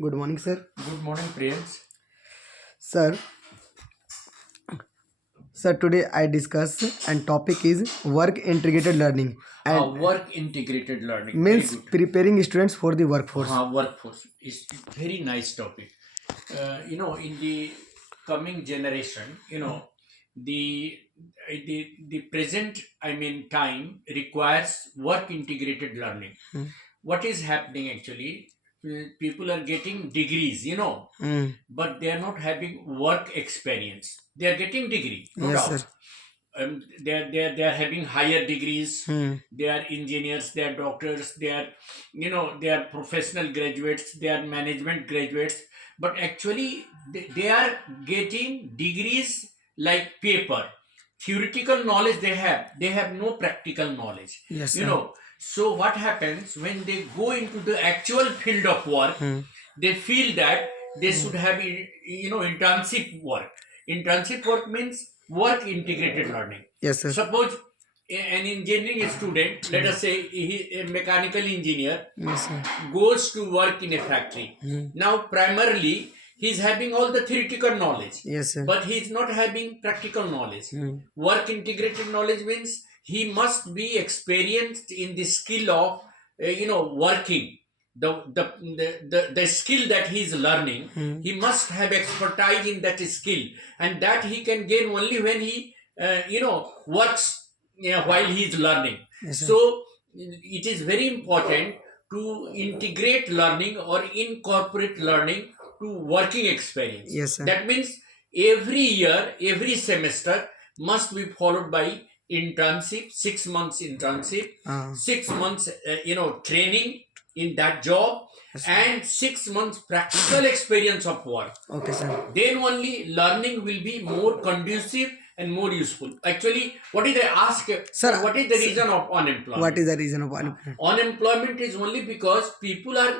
Good morning, sir. Good morning, Priyansh. Sir, today I discuss and topic is work integrated learning and Work integrated learning. Very means good. preparing students for the workforce. Workforce is very nice topic. In the coming generation, the present, time requires work integrated learning. Hmm. What is happening actually? People are getting degrees, Mm. but they are not having work experience. They are getting degree, no Yes, sir. doubt. They are having higher degrees. Hmm. They are engineers, they are doctors, they are professional graduates, they are management graduates, but actually they are getting degrees like paper. Theoretical knowledge they have no practical knowledge. Yes, you sir. know so what happens when they go into the actual field of work? Hmm. They feel that they should have internship work. Internship work means work integrated learning. Yes, sir. Suppose an engineering student, let us say a mechanical engineer, Yes, sir. goes to work in a factory. Hmm. Now primarily he is having all the theoretical knowledge, Yes, sir. but he is not having practical knowledge. Hmm. Work integrated knowledge means he must be experienced in the skill of working. The skill that he is learning, Hmm. he must have expertise in that skill, and that he can gain only when he works while he is learning. Yes, sir. So it is very important to integrate learning or incorporate learning to working experience. Yes, sir. That means every year, every semester must be followed by internship, 6 months internship, Ah. 6 months training in that job, Yes, sir. and 6 months practical experience of work. Okay, sir. Then only learning will be more conducive and more useful. Actually, what is the ask? Sir, what is the sir, reason of unemployment? What is the reason of unemployment? Unemployment is only because people are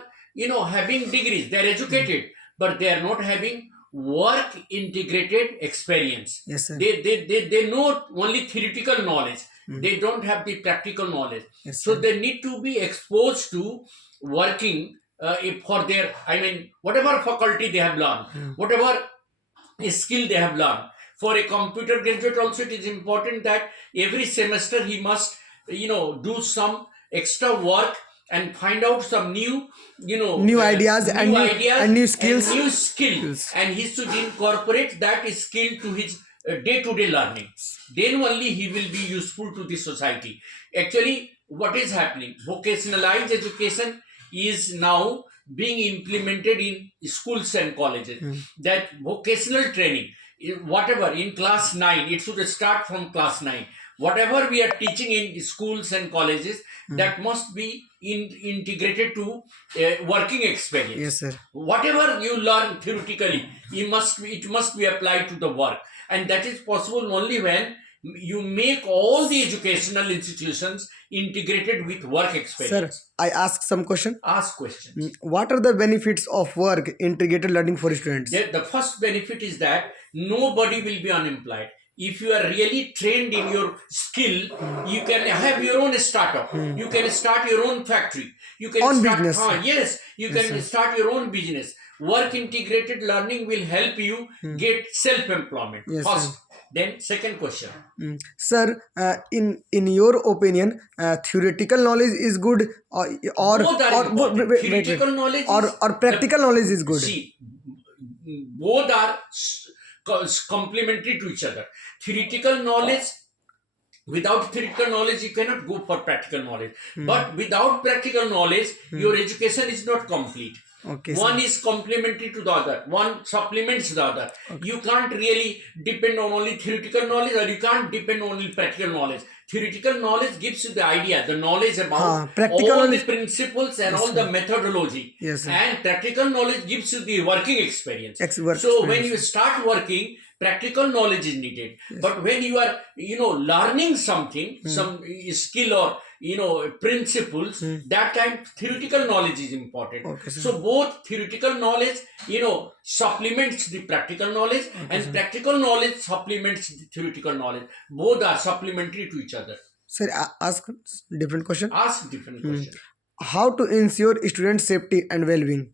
having degrees, they are educated, but they are not having work integrated experience. Yes, sir. They know only theoretical knowledge. Hmm. They don't have the practical knowledge. Yes, So sir. they need to be exposed to working for their, whatever faculty they have learned, Hmm. whatever skill they have learned. For a computer graduate also, it is important that every semester he must do some extra work and find out some New ideas and new ideas and new skills. and new skill, Skills. and he should incorporate that skill to his day-to-day learning. Then only he will be useful to the society. Actually, what is happening, vocationalized education is now being implemented in schools and colleges. Hmm. That vocational training, whatever in class 9, it should start from class 9. Whatever we are teaching in schools and colleges, that must be integrated to working experience. Yes, sir. Whatever you learn theoretically, it must be applied to the work, and that is possible only when you make all the educational institutions integrated with work Sir, experience. I ask some question. Ask questions. What are the benefits of work integrated learning for students? The first benefit is that nobody will be unemployed. If you are really trained in your skill, you can have your own startup. You can start your own factory. You can Own start, business. yes, you Yes, can sir. start your own business. Work integrated learning will help you get self-employment. Yes, First, sir. then second question. Sir, in your opinion, theoretical knowledge is good, or Both are important. Theoretical knowledge or practical knowledge is good. See, both are complementary to each other. Theoretical knowledge, without theoretical knowledge you cannot go for practical knowledge. But without practical knowledge, your education is not complete. Okay, One sir. is complementary to the other, one supplements the other. You can't really depend on only theoretical knowledge, or you can't depend on only practical knowledge. Theoretical knowledge gives you the idea, the knowledge about practical all knowledge. the principles and all the methodology. Yes, sir. And practical knowledge gives you the working experience. Work So when experience. you start working, practical knowledge is needed. But when you are learning something, some skill or principles, that time theoretical knowledge is important. Okay, sir. So both theoretical knowledge supplements the practical knowledge, and practical knowledge supplements the theoretical knowledge. Both are supplementary to each other. Sir, ask different question. Ask different questions. how to ensure student safety and well-being?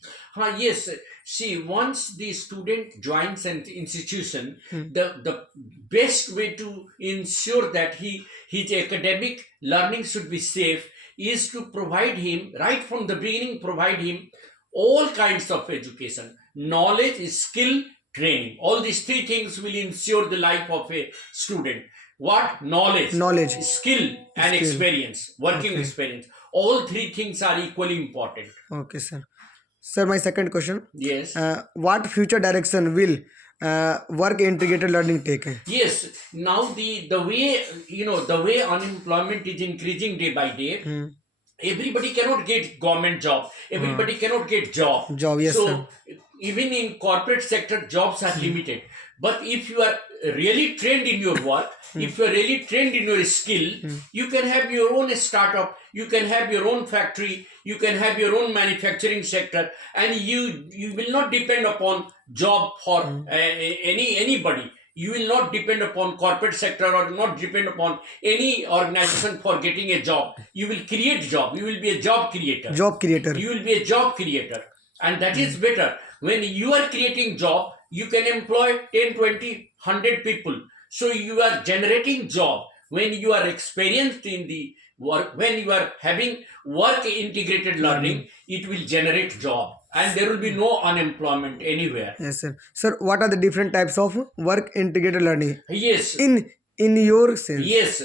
Yes. See, once the student joins an institution, Hmm. the best way to ensure that his academic learning should be safe is to provide him right from the beginning. Provide him all kinds of education, knowledge, skill, training. All these three things will ensure the life of a student. What? Knowledge, Knowledge, skill, and skill. experience, working Okay. experience. All three things are equally important. Okay, sir. Sir, my second question. Yes. What future direction will work integrated learning take? Yes. Now the way, the way unemployment is increasing day by day, Hmm. everybody cannot get government job. Everybody cannot get job. Job, yes, sir. So even in corporate sector, jobs are limited. But if you are really trained in your work, if you are really trained in your skill, you can have your own startup. You can have your own factory. You can have your own manufacturing sector, and you will not depend upon job for anybody. You will not depend upon corporate sector or not depend upon any organization for getting a job. You will create job. You will be a job creator. Job creator. You will be a job creator, and that is better. When you are creating job, you can employ 10, 20, 100 people. So you are generating job. When you are experienced in the work, when you are having work integrated learning, it will generate job, and there will be no unemployment anywhere. Yes, sir. Sir, what are the different types of work integrated learning Yes. in your sense? Yes,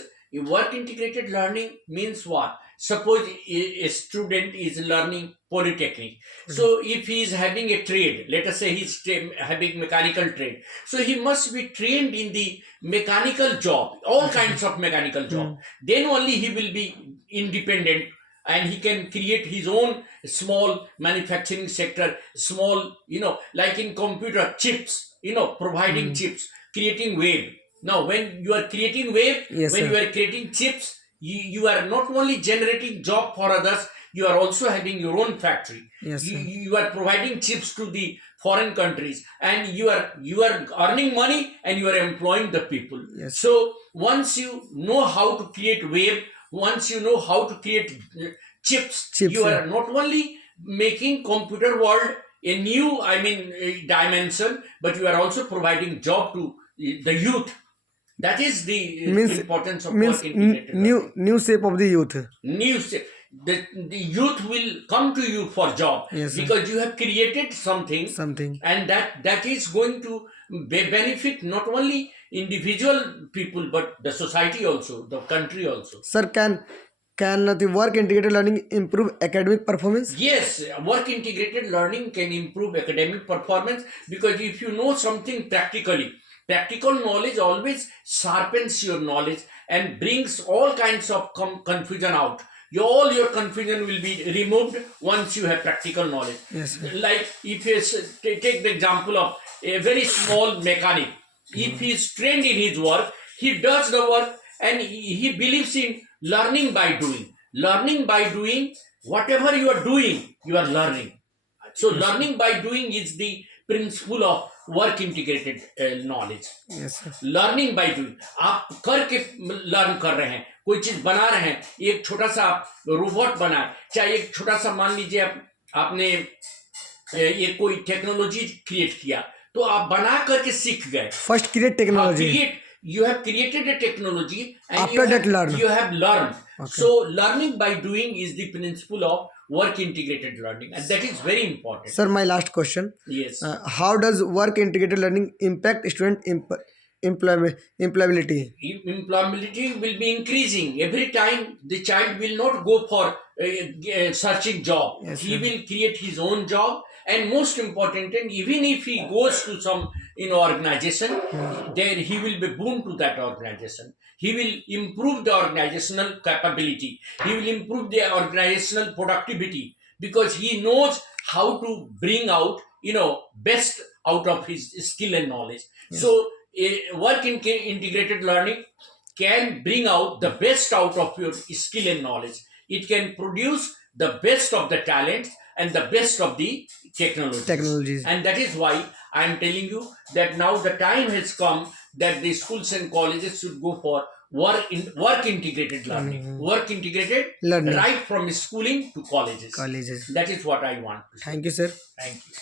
work integrated learning means what? Suppose a student is learning polytechnic. So if he is having a trade, let us say he's having mechanical trade. So he must be trained in the mechanical job, all kinds of mechanical job. Then only he will be independent and he can create his own small manufacturing sector, small, like in computer chips, providing chips, creating web. Now, when you are creating web, Yes, when sir. you are creating chips, you are not only generating job for others, you are also having your own factory. Yes, you, sir. you are providing chips to the foreign countries, and you are earning money and you are employing the people. Yes. So once you know how to create web, once you know how to create chips, Chips, you yeah. are not only making computer world a new, dimension, but you are also providing job to the youth. That is the Means importance of means work integrated learning. new shape of the youth. News, the youth will come to you for job. Yes, sir. Because you have created something, Something. and that is going to benefit not only individual people but the society also, the country also. Sir, can the work integrated learning improve academic performance? Yes, work integrated learning can improve academic performance, because if you know something practically, practical knowledge always sharpens your knowledge and brings all kinds of confusion out. All your confusion will be removed once you have practical knowledge. Yes, sir. Like if you take the example of a very small mechanic, if he is trained in his work, he does the work, and he believes in learning by doing. Learning by doing, whatever you are doing, you are learning. So learning by doing is the principle of work integrated knowledge. Yes, sir. Learning by doing, आप करके learn कर रहे हैं, कोई चीज बना रहे हैं, एक छोटा सा आप रोबोट बनाए, चाहे एक छोटा सा मान लीजिए आपने ये कोई टेक्नोलॉजी क्रिएट किया, तो आप बना करके सीख गए. First create technology. You have created a technology, and After that learn. you have learned. Okay. So learning by doing is the principle of work integrated learning, and that is very important. Sir, my last question. Yes. How does work integrated learning impact student employability? Employability will be increasing every time. The child will not go for searching job. Yes, He sir. will create his own job, and most important, and even if he goes to some organization, there he will be boon to that organization. He will improve the organizational capability. He will improve the organizational productivity, because he knows how to bring out best out of his skill and knowledge. So work in integrated learning can bring out the best out of your skill and knowledge. It can produce the best of the talents and the best of the technologies. And that is why I am telling you that now the time has come that the schools and colleges should go for work integrated learning, work integrated Learning. right from schooling to colleges. Colleges. That is what I want to say. Thank you, sir. Thank you.